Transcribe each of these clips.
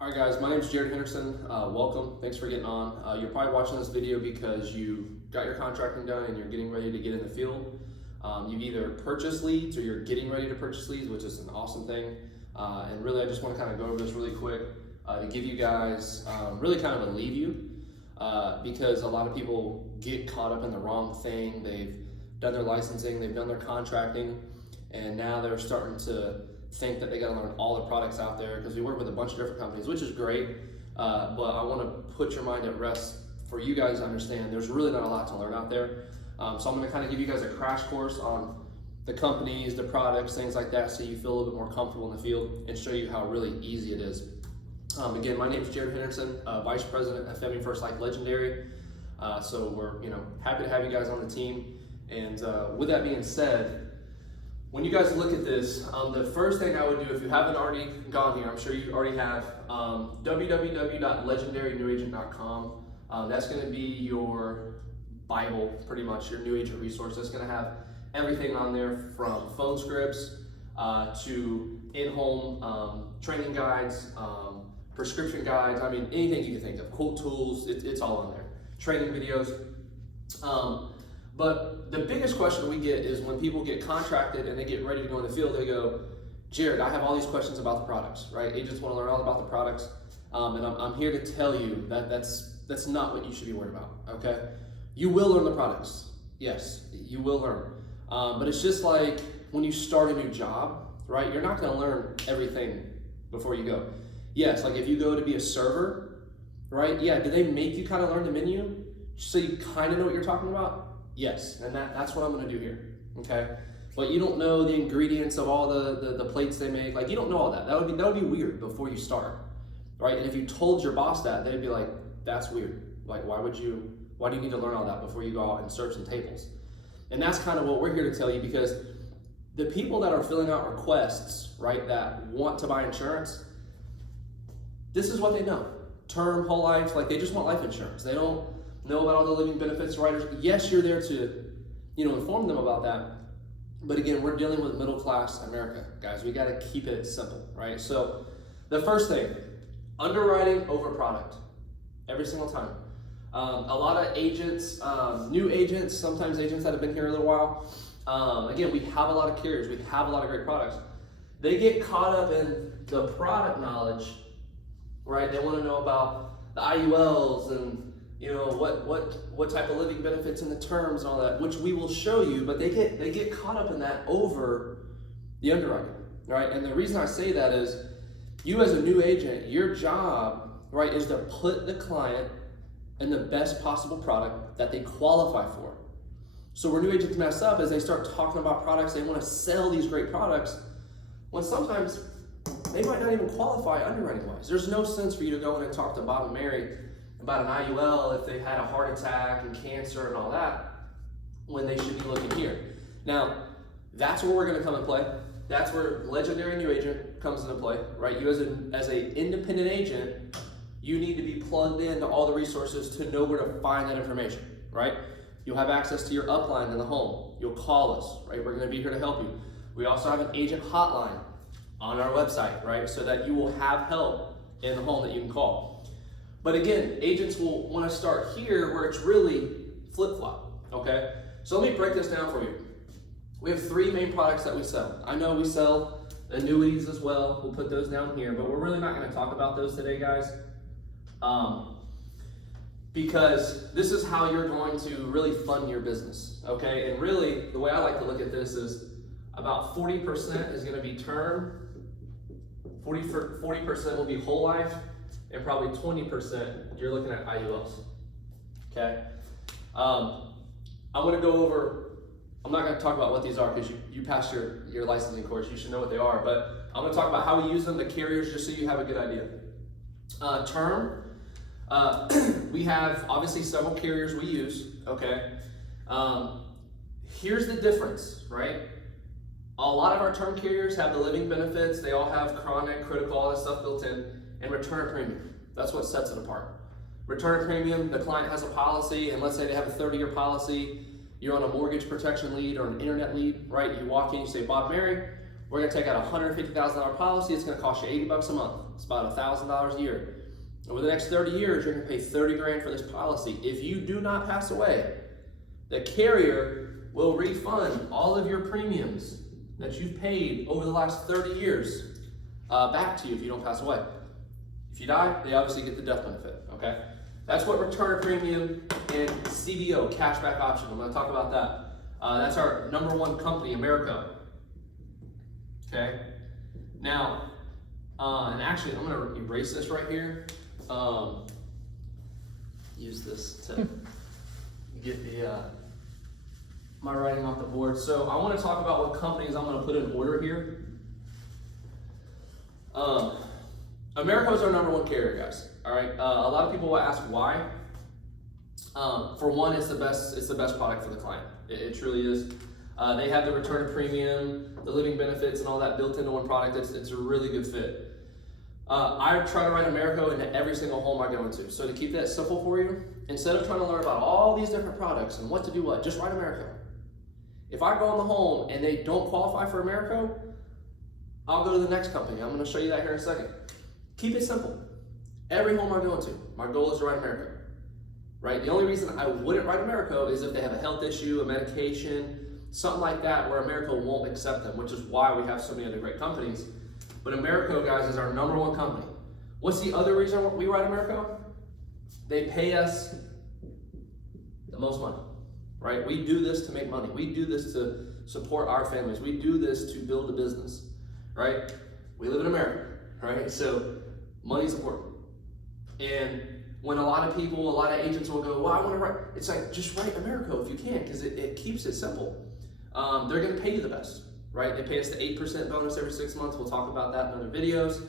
All right, guys, my name is Jared Henderson. Welcome. Thanks for getting on. You're probably watching this video because you got your contracting done and you're getting ready to get in the field. You've either purchased leads or you're getting ready to purchase leads, which is an awesome thing. And really, I just want to kind of go over this really quick to give you guys really kind of relieve you because a lot of people get caught up in the wrong thing. They've done their licensing, they've done their contracting, and now they're starting to think that they got to learn all the products out there because we work with a bunch of different companies, which is great. But I want to put your mind at rest for you guys to understand there's really not a lot to learn out there. So I'm going to kind of give you guys a crash course on the companies, the products, things like that, so you feel a little bit more comfortable in the field and show you how really easy it is. Again, my name is Jared Henderson, Vice President at Femi First Life Legendary. So we're happy to have you guys on the team. And with that being said, when you guys look at this, the first thing I would do, if you haven't already gone here, I'm sure you already have, www.legendarynewagent.com. That's going to be your Bible, pretty much, your new agent resource. That's going to have everything on there from phone scripts to in-home training guides, prescription guides, I mean, anything you can think of, quote tools, it's all on there. Training videos. But the biggest question we get is when people get contracted and they get ready to go in the field, they go, Jared, I have all these questions about the products, right? Agents want to learn all about the products. And I'm here to tell you that that's not what you should be worried about, okay? You will learn the products. Yes, you will learn. But it's just like when you start a new job, right? You're not going to learn everything before you go. Yes, like if you go to be a server, right? Yeah, do they make you kind of learn the menu so you kind of know what you're talking about? Yes, and that's what I'm going to do here, okay? But you don't know the ingredients of all the plates they make. Like, you don't know all that. That would be weird before you start, right? And if you told your boss that, they'd be like, that's weird. Like, why do you need to learn all that before you go out and serve some tables? And that's kind of what we're here to tell you, because the people that are filling out requests, right, that want to buy insurance, this is what they know. Term, whole life, like they just want life insurance. They don't know about all the living benefits, riders. Yes, you're there to, inform them about that. But again, we're dealing with middle class America, guys. We got to keep it simple, right? So the first thing, underwriting over product, every single time. A lot of agents, new agents, sometimes agents that have been here a little while. Again, we have a lot of carriers. We have a lot of great products. They get caught up in the product knowledge, right? They want to know about the IULs and what type of living benefits and the terms and all that, which we will show you, but they get caught up in that over the underwriting, right? And the reason I say that is you as a new agent, your job, right, is to put the client in the best possible product that they qualify for. So where new agents mess up is they start talking about products, they want to sell these great products, when sometimes they might not even qualify underwriting-wise. There's no sense for you to go in and talk to Bob and Mary about an IUL if they had a heart attack and cancer and all that, when they should be looking here. Now, that's where we're going to come and play. That's where Legendary New Agent comes into play, right? You as a independent agent, you need to be plugged into all the resources to know where to find that information, right? You'll have access to your upline in the home. You'll call us, right? We're going to be here to help you. We also have an agent hotline on our website, right? So that you will have help in the home that you can call. But again, agents will want to start here where it's really flip-flop, okay? So let me break this down for you. We have three main products that we sell. I know we sell annuities as well. We'll put those down here, but we're really not going to talk about those today, guys, because this is how you're going to really fund your business, okay? And really, the way I like to look at this is about 40% is going to be term, 40% will be whole life, and probably 20% you're looking at IULs, okay? I'm gonna go over, I'm not gonna talk about what these are because you passed your licensing course, you should know what they are, but I'm gonna talk about how we use them, the carriers, just so you have a good idea. Term, we have obviously several carriers we use, okay? Here's the difference, right? A lot of our term carriers have the living benefits, they all have chronic, critical, all that stuff built in, and return of premium. That's what sets it apart. Return of premium, the client has a policy, and let's say they have a 30-year policy, you're on a mortgage protection lead or an internet lead, right? You walk in, you say, Bob, Mary, We're gonna take out a $150,000 policy. It's gonna cost you $80 a month. It's about $1,000 a year. Over the next 30 years, you're gonna pay 30 grand for this policy. If you do not pass away, the carrier will refund all of your premiums that you've paid over the last 30 years back to you if you don't pass away. If you die, they obviously get the death benefit, okay? That's what return of premium and CBO, cashback option. I'm gonna talk about that. That's our #1 company, Americo. Okay? Now, and actually I'm gonna erase this right here. Use this to get the my writing off the board. So I want to talk about what companies I'm going to put in order here. Americo is our #1 carrier, guys. All right. A lot of people will ask why. For one, it's the best product for the client. It truly is. They have the return of premium, the living benefits, and all that built into one product. It's a really good fit. I try to write Americo into every single home I go into. So to keep that simple for you, instead of trying to learn about all these different products and what to do what, just write Americo. If I go in the home and they don't qualify for Americo, I'll go to the next company. I'm going to show you that here in a second. Keep it simple. Every home I go into, my goal is to write Americo. Right? The only reason I wouldn't write Americo is if they have a health issue, a medication, something like that where Americo won't accept them, which is why we have so many other great companies. But Americo, guys, is our #1 company. What's the other reason we write Americo? They pay us the most money, right? We do this to make money. We do this to support our families. We do this to build a business, right? We live in America, right? So money's important. And when a lot of people, a lot of agents will go, well, I want to write, it's like, just write Americo if you can, because it keeps it simple. They're going to pay you the best. Right? They pay us the 8% bonus every 6 months. We'll talk about that in other videos.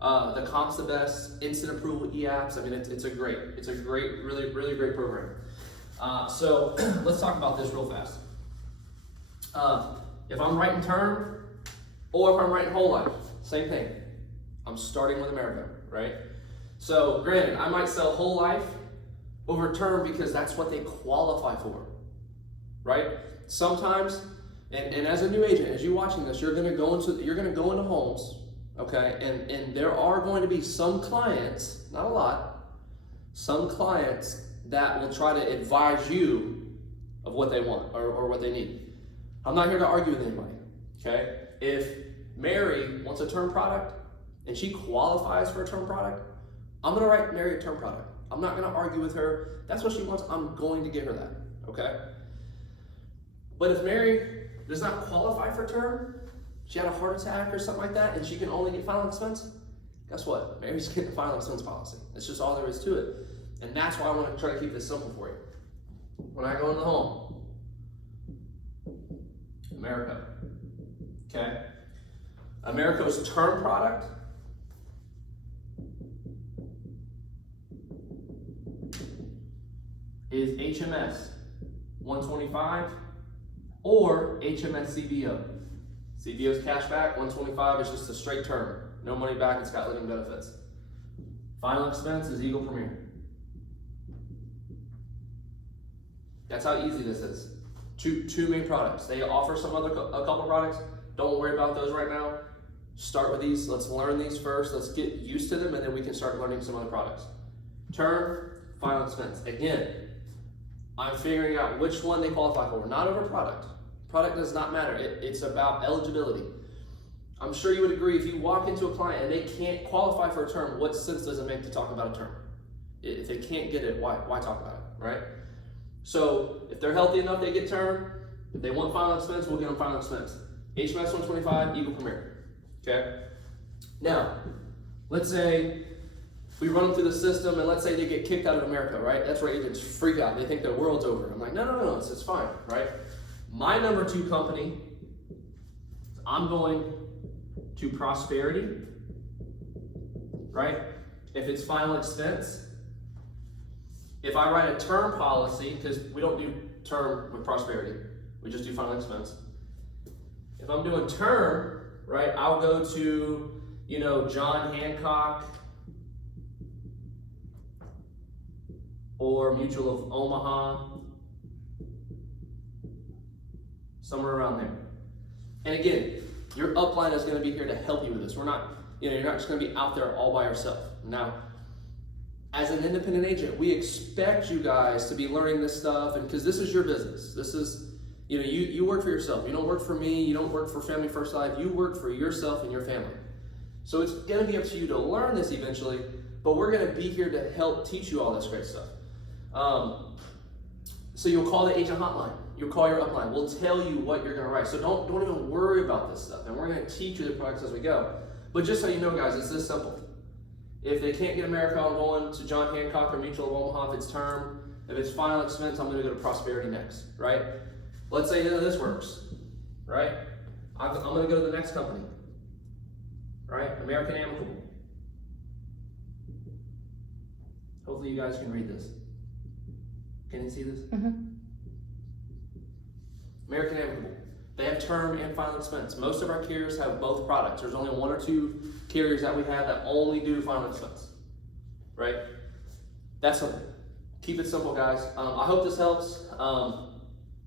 The comp's the best. Instant approval e-apps. I mean, it's a great, really, really great program. So let's talk about this real fast. If I'm writing term or if I'm writing whole life, same thing. I'm starting with Americo, right? So granted, I might sell whole life over term because that's what they qualify for, right? Sometimes. And as a new agent, as you're watching this, you're gonna go into homes, okay? And there are going to be some clients, not a lot, some clients that will try to advise you of what they want or what they need. I'm not here to argue with anybody, okay? If Mary wants a term product and she qualifies for a term product, I'm gonna write Mary a term product. I'm not gonna argue with her. That's what she wants, I'm going to give her that, okay? But if Mary does not qualify for term, she had a heart attack or something like that, and she can only get final expense, guess what? Mary's getting a final expense policy. That's just all there is to it. And that's why I want to try to keep this simple for you. When I go in the home, Americo, okay? Americo's term product is HMS 125 or HMS CBO. CBO is cashback, 125 is just a straight term. No money back, it's got living benefits. Final expense is Eagle Premier. That's how easy this is. Two main products. They offer a couple products. Don't worry about those right now. Start with these. Let's learn these first. Let's get used to them, and then we can start learning some other products. Term, final expense. Again, I'm figuring out which one they qualify for, not over product. Product does not matter. It's about eligibility. I'm sure you would agree if you walk into a client and they can't qualify for a term, what sense does it make to talk about a term? If they can't get it, why talk about it, right? So if they're healthy enough, they get term. If they want final expense, we'll get them final expense. HMS 125, Eagle Premier, okay? Now, let's say we run them through the system and let's say they get kicked out of Americo, right? That's where agents freak out. They think their world's over. I'm like, no, it's fine, right? My number 2 company, I'm going to Prosperity, right? If it's final expense, if I write a term policy, because we don't do term with Prosperity, we just do final expense. If I'm doing term, right, I'll go to, John Hancock or Mutual of Omaha, somewhere around there. And again, Your upline is going to be here to help you with this. We're not, you're not just going to be out there all by yourself. Now, as an independent agent, we expect you guys to be learning this stuff, and because this is your business. This is, you work for yourself. You don't work for me. You don't work for Family First Life. You work for yourself and your family. So it's going to be up to you to learn this eventually, but we're going to be here to help teach you all this great stuff. So you'll call the agent hotline. You'll call your upline. We'll tell you what you're going to write. So don't even worry about this stuff. And we're going to teach you the products as we go. But just so you know, guys, it's this simple. If they can't get AmeriCal, I'm going to John Hancock or Mutual of Omaha if it's term. If it's final expense, I'm going to go to Prosperity next, right? Let's say this works, right? I'm going to go to the next company, right? American Amicable. Hopefully you guys can read this. Can you see this? Mm-hmm. American Amicable. They have term and final expense. Most of our carriers have both products. There's only 1 or 2 carriers that we have that only do final expense, right? That's simple. Keep it simple, guys. I hope this helps.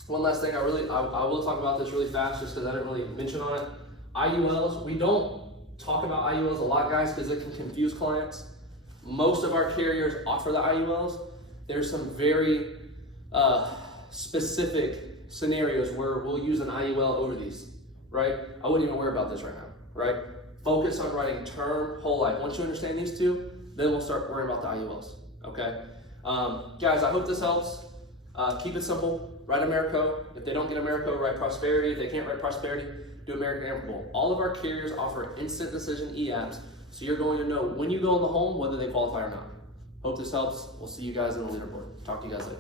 One last thing, I will talk about this really fast just because I didn't really mention on it. IULs, we don't talk about IULs a lot, guys, because it can confuse clients. Most of our carriers offer the IULs. There's some very specific scenarios where we'll use an IUL over these, right? I wouldn't even worry about this right now, right? Focus on writing term, whole life. Once you understand these two, then we'll start worrying about the IULs, okay? Guys, I hope this helps. Keep it simple. Write AmeriCo. If they don't get AmeriCo, write Prosperity. If they can't write Prosperity, do American Amicable. All of our carriers offer instant decision e-apps, so you're going to know when you go in the home whether they qualify or not. Hope this helps. We'll see you guys in the leaderboard. Talk to you guys later.